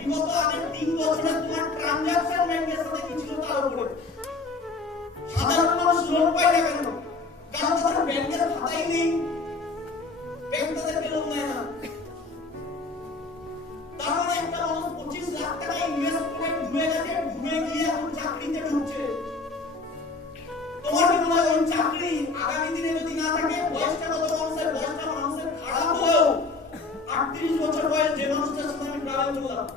বিগত আগের 3 বছরে তোমার ট্রানজাকশন ব্যাংকের সাথে কি ছিল তার উপরে। সাধারণ মানুষ লোন পায় না কেন? কারণ তাদের ব্যাংকের খাতাই নেই, ব্যাংক তাদেরকে লোন দেয় না। তার মানে একটা মানুষ 25 লাখ টাকা ইনভেস্ট করে ডুবে গেছে, ডুবে গিয়ে এখন চাকরিতে ঢুকছে। তোমার কি মনে হয় ওই চাকরি আগামী দিনে যদি না থাকে, বয়সটা মানুষের খারাপ হলেও 38 বছর বয়স যে মানুষটার সাথে আমি ট্রাভেল করলাম,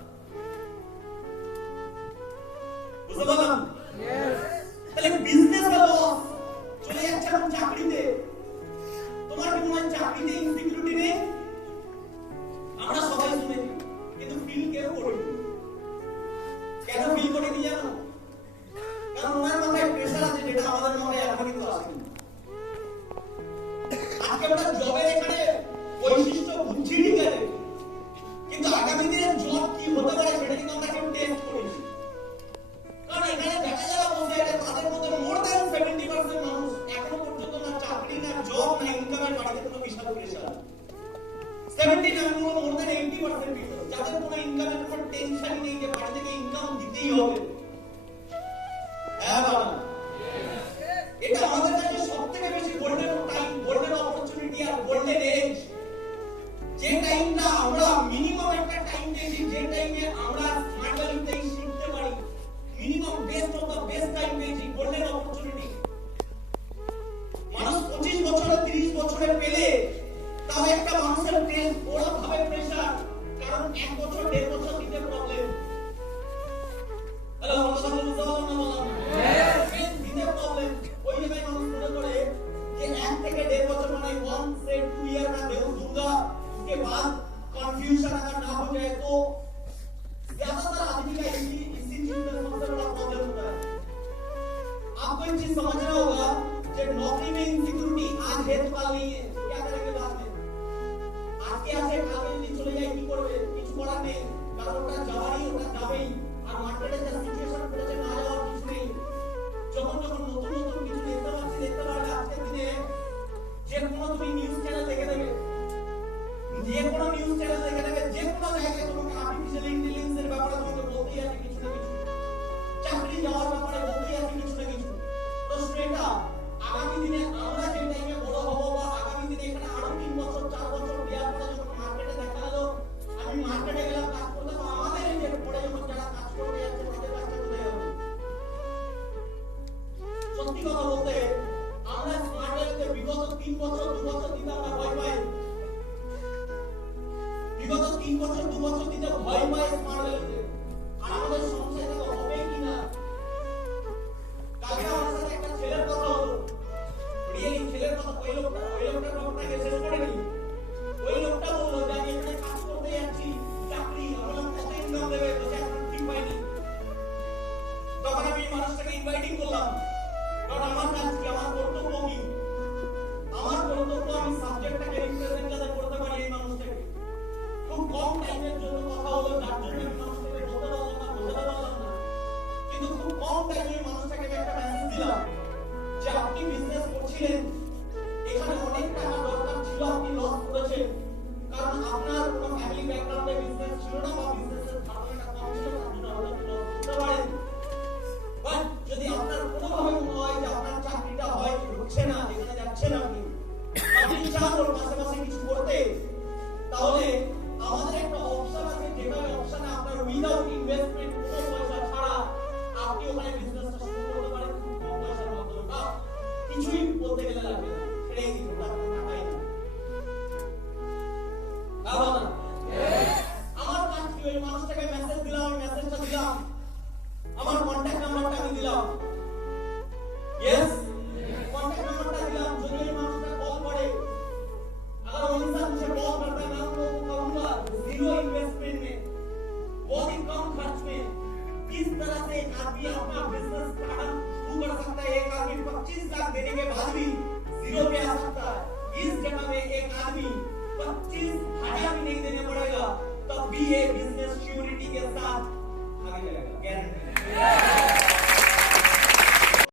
বুঝতে পারলাম? তাহলে বিজনেস লস চলে যাচ্ছে এখন চাকরিতে। তোমার কি মনে হয় চাকরিতে ইনসিকিউরিটি নেই? আমরা সবাই শুনেছি, কিন্তু ফিল কেউ করিনি। কেন ফিল করিনি জানো? কারণ ওনার মাথায় প্রেশার আছে, যেটা আমাদের মাথায় এখনো কিন্তু আসেনি। আজকে আমরা জবের এখানে বৈশিষ্ট্য বুঝছি ঠিক আছে, কিন্তু আগামী দিনে জব কি হতে পারে সেটা কিন্তু আমরা কেউ টেস্ট করিনি। কারণ এখানে দেখা যাবে বলতে এটা তাদের মধ্যে মোর দ্যান 70% মানুষ এখনো পর্যন্ত না চাকরি, না জব, না ইনকামের বাড়িতে কোনো বিশাল প্রেশার। 70 না মোর দ্যান 80% people যাদের কোনো ইনকামের কোনো টেনশন নেই যে বাড়ি থেকে ইনকাম দিতেই হবে। হ্যাঁ বাবা, এটা আমাদের কাছে সবথেকে বেশি গোল্ডেন টাইম, গোল্ডেন অপরচুনিটি আর গোল্ডেন এজ। যে টাইমটা আমরা মিনিমাম একটা টাইম পেয়েছি, যে টাইমে আমরা স্মার্ট ভ্যালুতে শিখতে পারি, minimum best of the best time পেয়েছি, গোল্ডেন অপরচুনিটি। মানুষ 25 বছরে 30 বছরে পেলে তাও একটা মানুষের টেস্ট ওরা ভাবে প্রেশার, কারণ 1 বছর 1.5 বছর দিতে প্রবলেম। হ্যালো, আমার কথা বুঝতে পারলাম না? বললাম দিতে প্রবলেম। ওই জায়গায় মানুষ মনে করে যে 1 থেকে 1.5 বছর মানে 1 से 2 ईयर मैं दे दूंगा, उसके बाद कंफ्यूजन अगर ना हो जाए तो ज्यादातर आदमी का इसी चीज में सबसे बड़ा प्रॉब्लम होता है। आपको एक चीज समझना होगा कि नौकरी में इनसिक्योरिटी आज है तो कल नहीं है। क्या करेंगे बाद में? आज के আছে কালকে যদি চলে যায় কি করবে? কিছু করার নেই, কারণ ওটা যাওয়ারই, ওটা যাবেই। আর মার্কেটে যা সিচুয়েশন পড়েছে না যাওয়ার কিছু নেই। যখন নতুন কিছু দেখতে পারবে আজকের দিনে যে কোনো তুমি নিউজ চ্যানেল দেখে দেবে, যে কোনো জায়গায় তোমাকে আর্টিফিশিয়াল ইন্টেলিজেন্সের ব্যাপারে তোমাকে বলতেই আছে কিছু না কিছু, চাকরি যাওয়ার ব্যাপারে বলতেই আছে কিছু না কিছু। প্রশ্ন এটা, আগামী দিনে আমরা যে টাইমে বড় হব বা আগামী দিনে এখানে আরো 3 বছর 4 বছর দেওয়ার পরে যখন মার্কেটে দেখা গেল আমি মার্কেটে গেলাম কাজ করতে, আমাদের এই যে পরে যখন যারা কাজ করতে যাচ্ছে তাদের কাজটা কোথায় হবে? সত্যি কথা বলতে আমরা স্মার্ট ভ্যালুতে বিগত 3 বছর 2 বছর দিতে আমরা ভয় পাই। বিগত 3 বছর 2 বছর দিতে ভয় পাই স্মার্ট ভ্যালুতে। আর আমাদের সংসার থেকে হবে কিনা? কালকে আমার সাথে একটা ছেলের কথা হলো, রিয়েলি ছেলের কথা, ওই লোকটার ব্যাপারটাকে শেষ করে নি। ওই লোকটা বললো যে আমি এখানে কাজ করতে যাচ্ছি, চাকরি আমার কত ইনকাম দেবে, বলছে এখন ঠিক পাইনি। তখন আমি মানুষটাকে ইনভাইটিং করলাম, কারণ আমার কাজ কি, আমার কর্তব্য কি? আমার কর্তব্য আমি সাবজেক্টটাকে রিপ্রেজেন্ট যাতে করতে পারি এই মানুষটাকে। খুব কম টাইমের জন্য কথা হলো, যার জন্য আমি মানুষটাকে বলতে পারলাম না, বোঝাতে পারলাম না, কিন্তু খুব কম টাইমে মানুষটাকে একটা মেসেজ দিলাম যে আপনি বিজনেস করছিলেন, এখানে অনেক টাকা দরকার ছিল, আপনি লস করেছেন, কারণ আপনার কোনো ফ্যামিলি ব্যাকগ্রাউন্ডে বিজনেস ছিল না বা বিজনেসের ধারণাটা কম ছিল, তার জন্য আপনি লস করতে পারেন। বাট যদি আপনার কোনোভাবে মনে হয় যে আপনার চাকরিটা হয় হচ্ছে না, যেখানে যাচ্ছেন আপনি চান ওর পাশাপাশি কিছু করতে, তাহলে আমাদের একটা অপশন আছে, যেটা অপশনে আপনার উইদাউট ইনভেস্টমেন্ট, কোনো পয়সা ছাড়া আপনি ওখানে বিজনেসটা শুরু করতে পারেন খুব কম পয়সার মাধ্যমে, বা কিছুই বলতে গেলে লাগবে না, ছেড়েই দিন, ওটা আপনার টাকাই না। আমার কাজ কি? ওই মানুষটাকে মেসেজ দিলাম, ওই মেসেজটা দিলাম, আমার কন্টাক্ট নাম্বারটা আমি দিলাম, यस कॉन्टैक्ट नंबर दिया। जो ये मानुषा कॉल करे, अगर वो इंसान मुझे कॉल करता है, मैं उनको कहूंगा 0 इन्वेस्टमेंट में, बहुत ही कम खर्च में किस तरह से एक आदमी अपना बिजनेस स्टार्टअप शुरू कर सकता है। एक आदमी 25 लाख देने के बाद भी 0 पे आ सकता है। इस जगह में एक आदमी 25,000 भी नहीं देने पड़ेगा, तब भी ये बिजनेस श्योरिटी के साथ आगे चलेगा, गारंटी।